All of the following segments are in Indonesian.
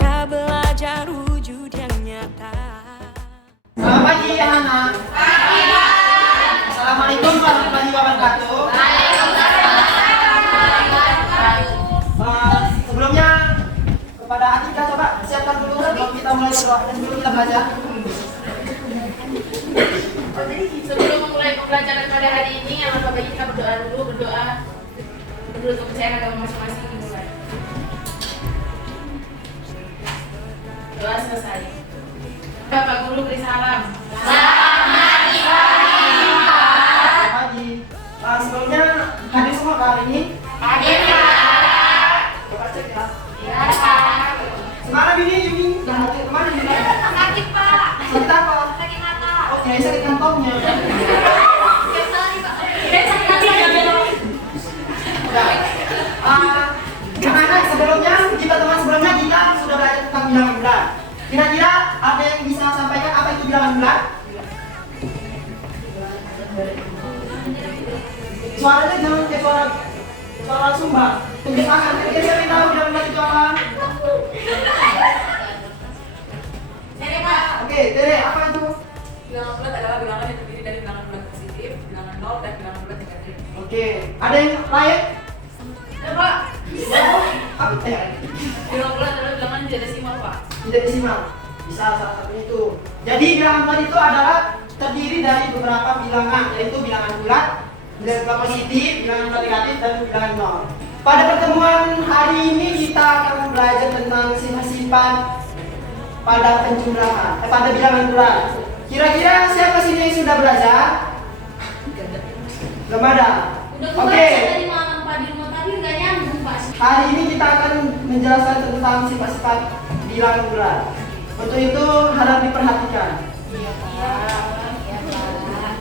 Merdeka belajar wujud yang nyata. Selamat pagi anak-anak. Pagi Pak. Assalamualaikum warahmatullahi wabarakatuh. Sebelumnya kepada Atika coba siapkan dulu sebelum kita mulai berdoa dan sebelum kita belajar. Sebelum memulai pembelajaran pada hari ini, yang bapak kita berdoa dulu untuk kepercayaan agama masing-masing dimulai. Doa selesai. Bapak Guru beri salam. Selamat pagi. Sebelumnya hadir semua ke hari ini. Hadir Pak. Coba cek ya. Ya Pak. Semangat ini Yumi. Kemana Yumi? Sakit Pak. Sakit apa? Sakit mata. Oke, sakit kantongnya. Anak-anak sebelumnya, teman sebelumnya kita sudah belajar tentang bilangan bulan. Kira-kira ada yang bisa sampaikan apa itu bilangan bulan? Suaranya jangan kayak suara sumbang. Tunjuk tangan. Kira-kira tahu bilangan bulan itu apa? Tere Pak. Oke, Tere, apa itu? Bilangan bulat adalah bilangan yang terdiri dari bilangan bulat positif, bilangan nol, dan bilangan bulat negatif. Oke, ada yang lain? Ya Pak. Apa Tere? Bilangan bulat adalah bilangan tidak desimal Pak. Tidak desimal. Bisa salah satunya itu. Jadi bilangan bulat itu adalah terdiri dari beberapa bilangan, yaitu bilangan bulat, bilangan positif, bilangan bulat negatif, dan bilangan nol. Pada pertemuan hari ini kita akan belajar tentang sifat-sifat pada penjumlahan, pada bilangan bulat. Kira-kira siapa sini yang sudah belajar? Belum ada. Oke. Tadi malam Pak di rumah tadi nggak nyambung Pak. Hari ini kita akan menjelaskan tentang sifat-sifat bilangan bulat. Untuk itu harap diperhatikan. Iya Pak.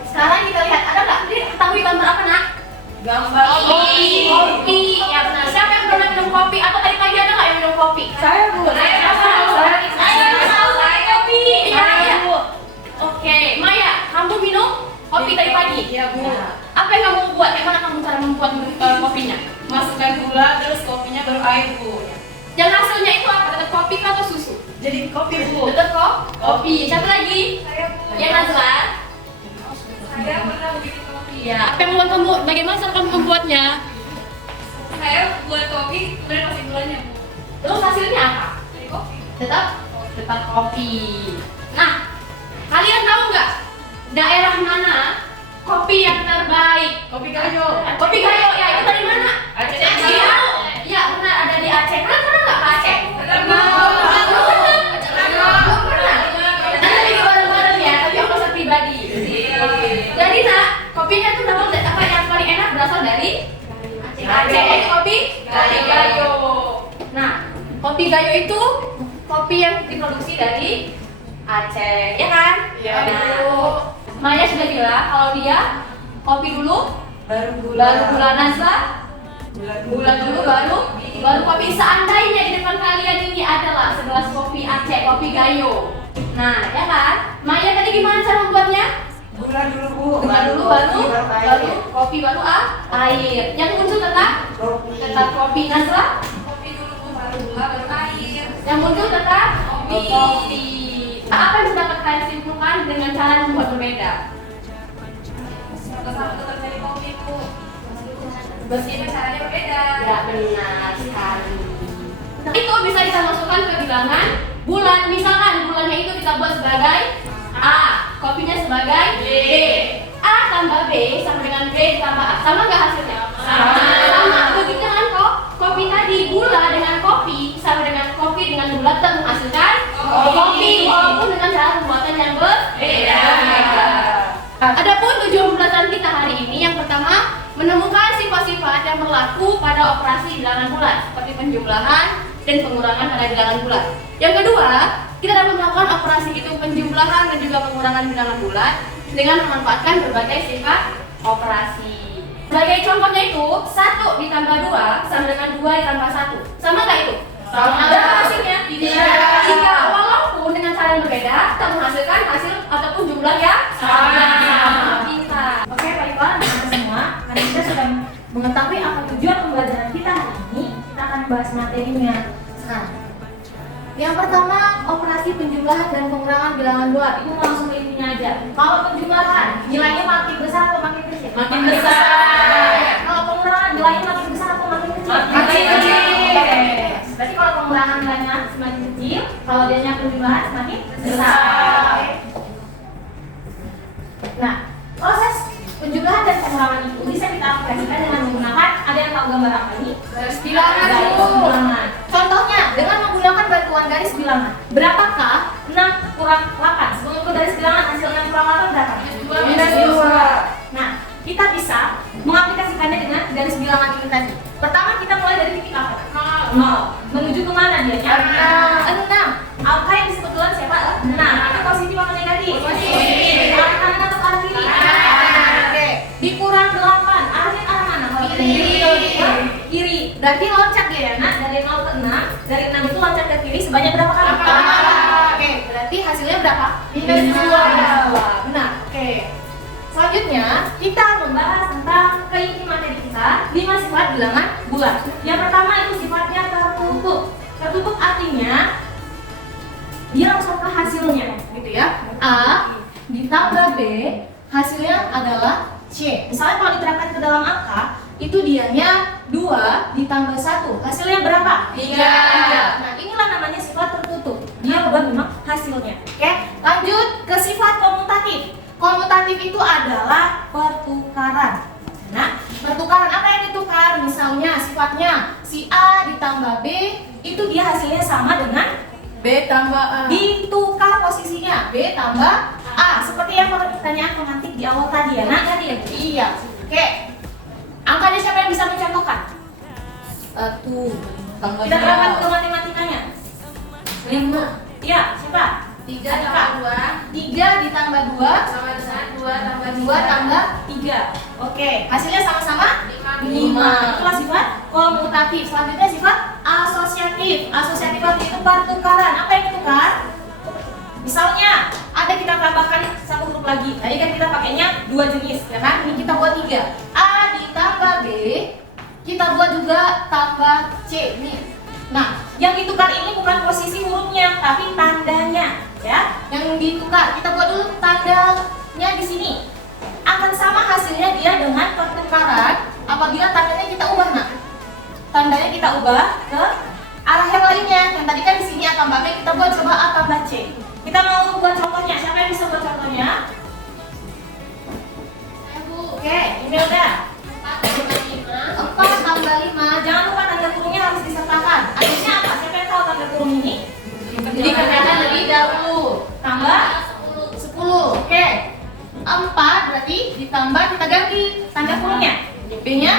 Sekarang kita lihat ada nggak? Ini ketahui gambar apa nak? Gambar kopi. Kopi. Ya benar. Siapa yang pernah minum kopi? Atau tadi pagi ada nggak yang minum kopi? Saya Bu. Saya kopi. Iya Bu. Oke, Maya, kamu minum kopi tadi pagi? Iya Bu. Apa yang kamu buat? Gimana kamu cara membuat kopinya? Masukkan gula, terus kopinya baru air Bu. Yang hasilnya itu apa? Tetap kopi atau susu? Jadi kopi Bu. Tetap kopi. Satu lagi? Yang Nazla? Saya pernah bikin kopi. Iya. Apa yang membuat kamu? Bagaimana cara kamu membuatnya? Saya buat kopi, kemudian kasih gulanya Bu. Terus hasilnya apa? Jadi kopi. Tetap kopi. Nah, kalian tahu nggak daerah mana kopi yang terbaik? Kopi Gayo. Kopi Gayo, ya itu dari mana? Aceh. Iya, iya benar ada di Aceh. Pernah nggak ke Aceh? Pernah. Nanti lagi bareng-bareng ya, tapi aku rasa pribadi. Jadi nak, kopinya tuh memang apa yang paling enak berasal dari Aceh. Itu kopi Gayo. Nah, kopi Gayo itu kopi yang diproduksi dari Aceh, ya kan? Iya. Nah, Maya sudah bilang kalau dia kopi dulu, Baru baru gula Nazla, gula dulu baru kopi. Seandainya di depan kalian ini adalah segelas kopi Aceh, kopi Gayo. Nah, ya kan? Maya tadi gimana cara membuatnya? Gula dulu Bu. Gula dulu baru kopi baru air. Yang muncul tetap kopi Nazla. Kopi dulu Bu, baru gula, baru air. Yang muncul tetap kopi. Apa yang sudah kalian simpulkan dengan cara membuat berbeda? Sama-sama tetap jadi kopi Bu. Meskipun caranya berbeda. Ya benar sekali. Itu bisa kita masukkan ke bilangan bulan. Misalkan bulannya itu kita buat sebagai A, kopinya sebagai B. A tambah B sama dengan B tambah A. Sama nggak hasilnya? Sama. Begitu kan kok? Kopi tadi gula dengan kopi sama dengan kopi dengan gula tetap menghasilkan kopi walaupun dengan cara pembuatan yang berbeda. Adapun tujuan pembelajaran kita hari ini yang pertama menemukan sifat-sifat yang berlaku pada operasi bilangan bulat seperti penjumlahan dan pengurangan pada bilangan bulat. Yang kedua, kita dapat melakukan operasi hitung penjumlahan dan juga pengurangan bilangan bulat dengan memanfaatkan berbagai sifat operasi. Sebagai contohnya itu 1 ditambah 2 sama dengan 2 ditambah 1. Sama nggak itu? Sama. Ada hasilnya? Tidak. Jika walaupun dengan cara yang berbeda, kita menghasilkan hasil ataupun jumlah yang sama. Oke, baiklah teman-teman semua. Karena kita sudah mengetahui apa tujuan pembelajaran kita hari ini, kita akan bahas materinya sekarang. Yang pertama, operasi penjumlahan dan pengurangan bilangan bulat. Ibu mau langsung ke intinya aja. Kalau penjumlahan, nilainya makin besar atau makin kecil? Makin besar. Kalau pengurangan, nilainya makin besar atau makin kecil? Makin kecil. Berarti kalau pengurangan nilainya semakin kecil, kalau dianya penjumlahan semakin besar. Nah, proses penjumlahan dan pengurangan itu bisa kita aplikasikan dengan menggunakan, ada yang tahu gambar apa ini? Garis bilangan. Garis bilangan. Contohnya dengan menggunakan bantuan garis bilangan. Berapakah 6 kurang 8? Sebelum ikut garis bilangan hasilnya kurang 8 berapa? Minus 2. Nah, kita bisa mengaplikasikannya dengan garis bilangan ini tadi. Pertama kita mulai dari titik apa? 0. Menuju kemana dia? 6. Angka yang disebut duluan siapa? 6. Itu positif apa negatif? Positif. Arah kanan atau arah kiri? Oke. Dikurang 8. Arahnya arah mana? Kalau kiri. Berarti loncat dia ya, nak. Dari 0 ke 6. Dari 6 itu loncat ke kiri sebanyak berapa kali? 8. Oke. Berarti hasilnya berapa? Minus 2. Benar. Oke. Selanjutnya, kita membahas tentang keinti materi kita 5 sifat bilangan bulat. Yang pertama itu sifatnya tertutup. Tertutup artinya dia langsung ke hasilnya, gitu ya. A ditambah B, hasilnya adalah C. Misalnya kalau diterapkan ke dalam angka, itu dianya 2 ditambah 1. Hasilnya berapa? 3. Nah, inilah namanya sifat tertutup. Dia ubah memang hasilnya. Oke, lanjut ke sifat komutatif. Komutatif itu adalah pertukaran. Nah, pertukaran apa yang ditukar? Misalnya sifatnya si A ditambah B, itu dia hasilnya sama dengan B tambah A. ditukar posisinya B tambah A. Seperti yang pertanyaan pemantik di awal tadi ya, nak? Iya. Oke. Angkanya siapa yang bisa mencontohkan? 1 tambah Kita terapkan ke matematikanya. 5 Iya, siapa? 3 tambah 2 3 ditambah 2 sama dengan 2 tambah 2 tambah 3. Oke, hasilnya sama-sama 5. Itulah sifat komutatif. Selanjutnya sifat asosiatif. Asosiatif artinya itu pertukaran. Apa yang ditukar? Misalnya ada kita tambahkan satu huruf lagi. Tadi kan kita pakainya 2 jenis, ya kan? Ini kita buat 3. A ditambah B, kita buat juga tambah C. Nih. Nah, yang ditukar ini bukan posisi hurufnya, tapi tandanya, ya. Yang ditukar kita buat dulu tandanya di sini. Akan sama hasilnya dia dengan pertukaran apabila tandanya kita ubah, nak. Tandanya kita ubah ke arah yang lainnya. Yang tadi kan di sini A tambah B, kita buat coba A tambah C. Kita mau buat contohnya. Siapa yang bisa buat contohnya? Oke, ini udah. 4 tambah 5. Jangan lupa tanda kurungnya harus disertakan. Artinya apa? Siapa yang tahu tanda kurung ini? Dikerjakan lebih dahulu. Tambah 10. Oke. 4 berarti ditambah, kita ganti tanda kurungnya. B-nya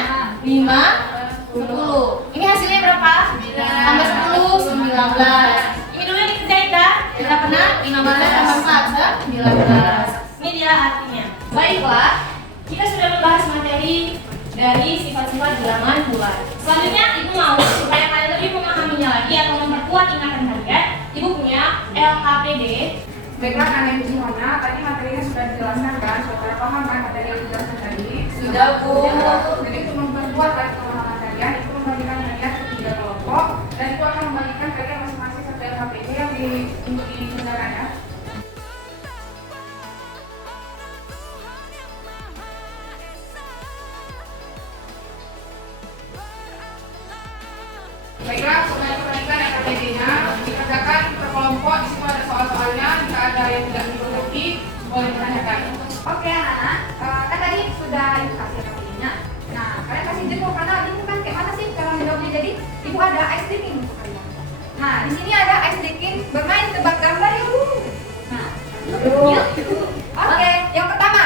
5, 10. Ini hasilnya berapa? Tambah 10, 19. Ini dulu yang dikerjain dah. Kita pernah 15 tambah 4, 19. Ini dia artinya. Baiklah, kita sudah membahas materi dari sifat-sifat bilangan bulat. Selanjutnya, Ibu mau supaya kalian lebih memahaminya lagi atau memperkuat ingatan kalian, Ibu punya LKPD. Baiklah, karena Ibu Simona, tadi materinya sudah dijelaskan kan? Saudara paham kan materi yang dijelaskan tadi? Sudah, Bu. Jadi untuk memperkuat lagi pemahaman kalian, itu membagikan kalian ke 3 kelompok dan itu akan membagikan kalian masing-masing satu LKPD yang untuk diselenggarakan ya. Baiklah, semuanya perhatikan LKPD-nya dikerjakan per kelompok. Di situ ada soal-soalnya. Jika ada yang tidak mengerti, boleh ditanyakan. Oke anak-anak, kan tadi sudah ibu kasih LKPD-nya. Nah, kalian kasih jempol karena ibu kan kayak mana sih cara menjawabnya. Jadi ibu ada ice breaking untuk kalian. Nah, di sini ada ice breaking bermain tebak gambar ya bu. Nah, yuk. Oke, yang pertama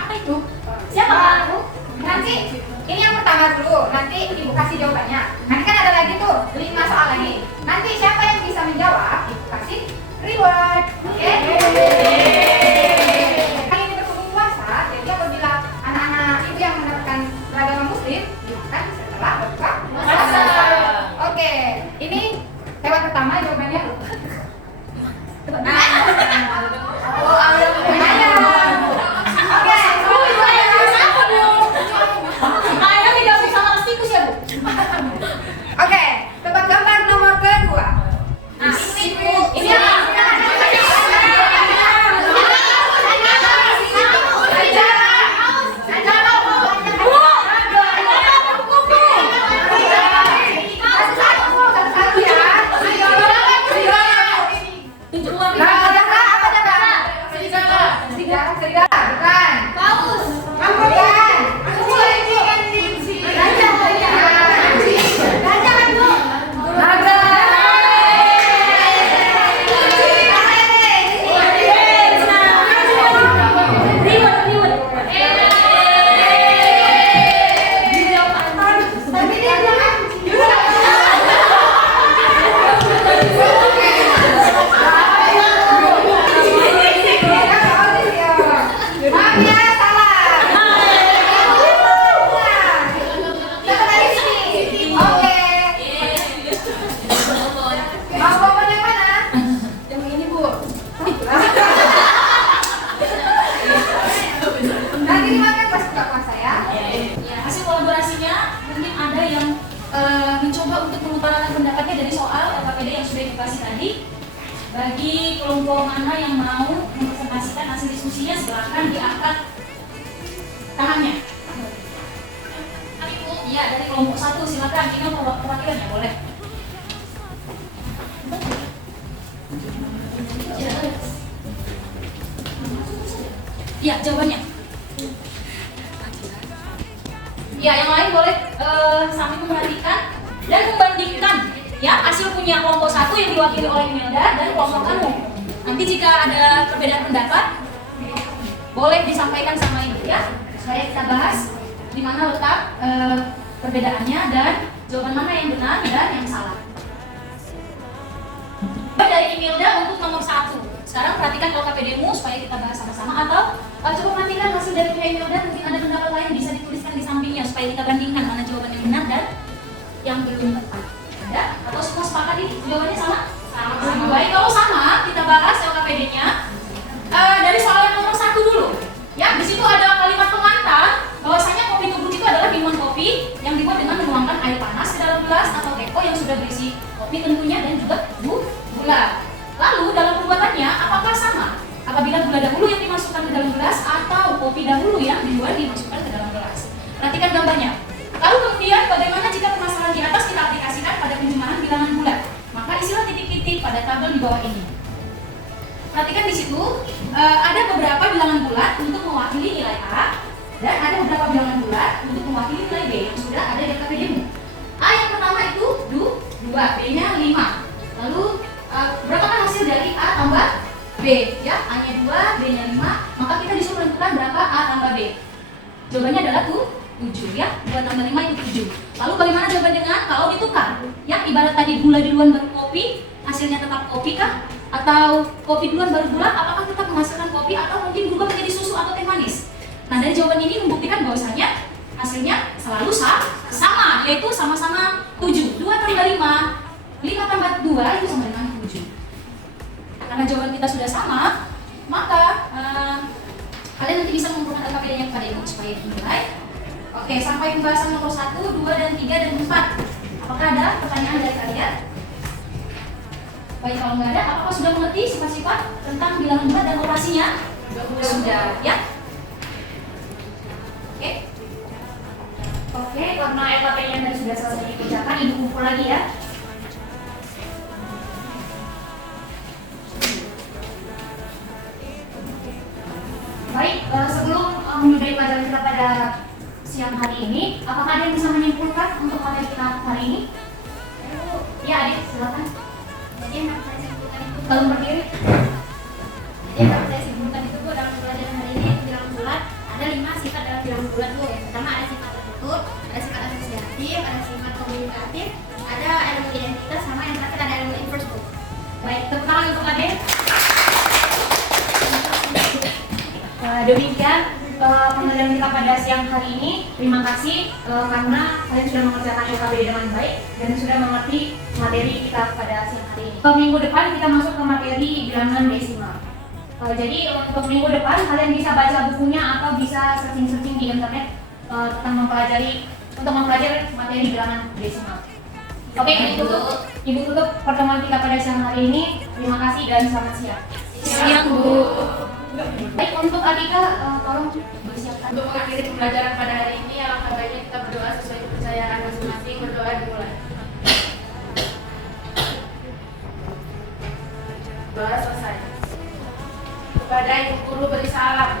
apa itu? Siapa? Bu? Nanti ini yang pertama dulu. Nanti ibu kasih jawabannya. Nanti kan ada lagi tuh 5 soal lagi. Nanti siapa yang bisa menjawab, ibu kasih reward. Oke? Kali ini berhubung puasa, jadi apabila anak-anak ibu yang mendapatkan beragama muslim dimakan setelah berbuka puasa. Oke, ini hewan pertama jawabannya. Oh, ayam. Oke, Ayam tidak bisa malas tikus ya, Bu? Oke, tebak gambar nomor kedua. Nah, ini untuk mengutarakan pendapatnya dari soal LKPD yang sudah dikasih tadi. Bagi kelompok mana yang mau mempresentasikan hasil diskusinya, silakan diangkat tangannya. Iya, dari kelompok 1 silakan. Ini perwakilannya boleh. Iya, jawabannya. Ya, yang lain boleh sambil memperhatikan dan membandingkan ya hasil punya kelompok 1 yang diwakili oleh Imelda dan kelompok kamu. Nanti jika ada perbedaan pendapat, boleh disampaikan sama ibu ya, supaya kita bahas di mana letak perbedaannya dan jawaban mana yang benar dan yang salah. Dari Imelda untuk nomor 1. Sekarang perhatikan LKPD-mu supaya kita bahas sama-sama, atau coba perhatikan hasil dari pihak Imelda, mungkin ada pendapat lain bisa dituliskan di sampingnya supaya kita bandingkan mana jawaban yang benar dan yang belum tepat. Ada? Atau semua sepakat ini jawabannya sama? Sama. Baik, kalau sama kita bahas LKPD-nya dari soal yang nomor 1 dulu. Ya, di situ ada kalimat pengantar bahwasanya kopi tubruk itu adalah minuman kopi yang dibuat dengan menuangkan air panas ke dalam gelas atau teko yang sudah berisi kopi tentunya dan juga gula. Lalu dalam pembuatannya apakah sama? Apabila gula dahulu yang dimasukkan ke dalam gelas atau kopi dahulu yang duluan dimasukkan ke dalam gelas. Perhatikan gambarnya. Lalu kemudian bagaimana jika permasalahan di atas kita aplikasikan pada penjemahan bilangan bulat? Maka isilah titik-titik pada tabel di bawah ini. Perhatikan di situ ada beberapa bilangan bulat untuk mewakili nilai A dan ada beberapa bilangan bulat untuk mewakili nilai B yang sudah ada di LKPD-mu. A yang pertama itu 2, B-nya 5. Lalu berapakah hasil dari A tambah B? Ya, A-nya 2, B-nya 5. Maka kita disuruh menentukan berapa A tambah B. Jawabannya adalah 7 ya. 2 tambah 5 itu 7. Lalu bagaimana jawaban dengan kalau ditukar? Ya, ibarat tadi gula duluan baru kopi, hasilnya tetap kopi kah? Atau kopi duluan baru gula, apakah tetap menghasilkan kopi atau mungkin berubah menjadi susu atau teh manis? Nah, dari jawaban ini membuktikan bahwasanya hasilnya selalu sama, yaitu sama-sama 7. 2 tambah 5, 5 tambah 2 itu sama dengan 7. Karena jawaban kita sudah sama, maka kalian nanti bisa mengumpulkan LKPD-nya kepada ibu supaya dinilai. Oke, sampai pembahasan nomor 1, 2, dan 3, dan 4. Apakah ada pertanyaan dari kalian? Baik, kalau nggak ada, apakah sudah mengerti sifat-sifat tentang bilangan bulat dan operasinya? Sudah, ya? Oke, karena LKP-nya tadi sudah selesai dikerjakan, ibu kumpul lagi ya. Baik, sebelum menyudahi pelajaran kita pada siang hari ini, apakah ada yang bisa menyimpulkan untuk materi kita hari ini? Ya, adik, silakan. Jadi yang saya simpulkan itu Kalau berdiri. Jadi yang saya simpulkan itu Bu, dalam pelajaran hari ini bilangan bulat ada 5 sifat dalam bilangan bulat Bu. Yang pertama ada sifat tertutup, ada sifat asosiatif, ada sifat komunikatif, ada elemen identitas, sama yang terakhir ada elemen inverse Bu. Baik, tepuk tangan untuk adik. Demikian pembelajaran kita pada siang hari ini. Terima kasih karena kalian sudah mengerjakan LKPD dengan baik dan sudah mengerti materi kita pada siang hari ini. Minggu depan kita masuk ke materi bilangan desimal. Jadi untuk minggu depan kalian bisa baca bukunya atau bisa searching-searching di internet tentang mempelajari materi bilangan desimal. Oke, ibu tutup pertemuan kita pada siang hari ini. Terima kasih dan selamat siang. Siang, Bu. Baik, untuk Atika, tolong bersiapkan. Untuk mengakhiri pembelajaran pada hari ini, alangkah baiknya kita berdoa sesuai kepercayaan masing-masing. Berdoa dimulai. Doa selesai. Kepada Ibu Guru beri salam.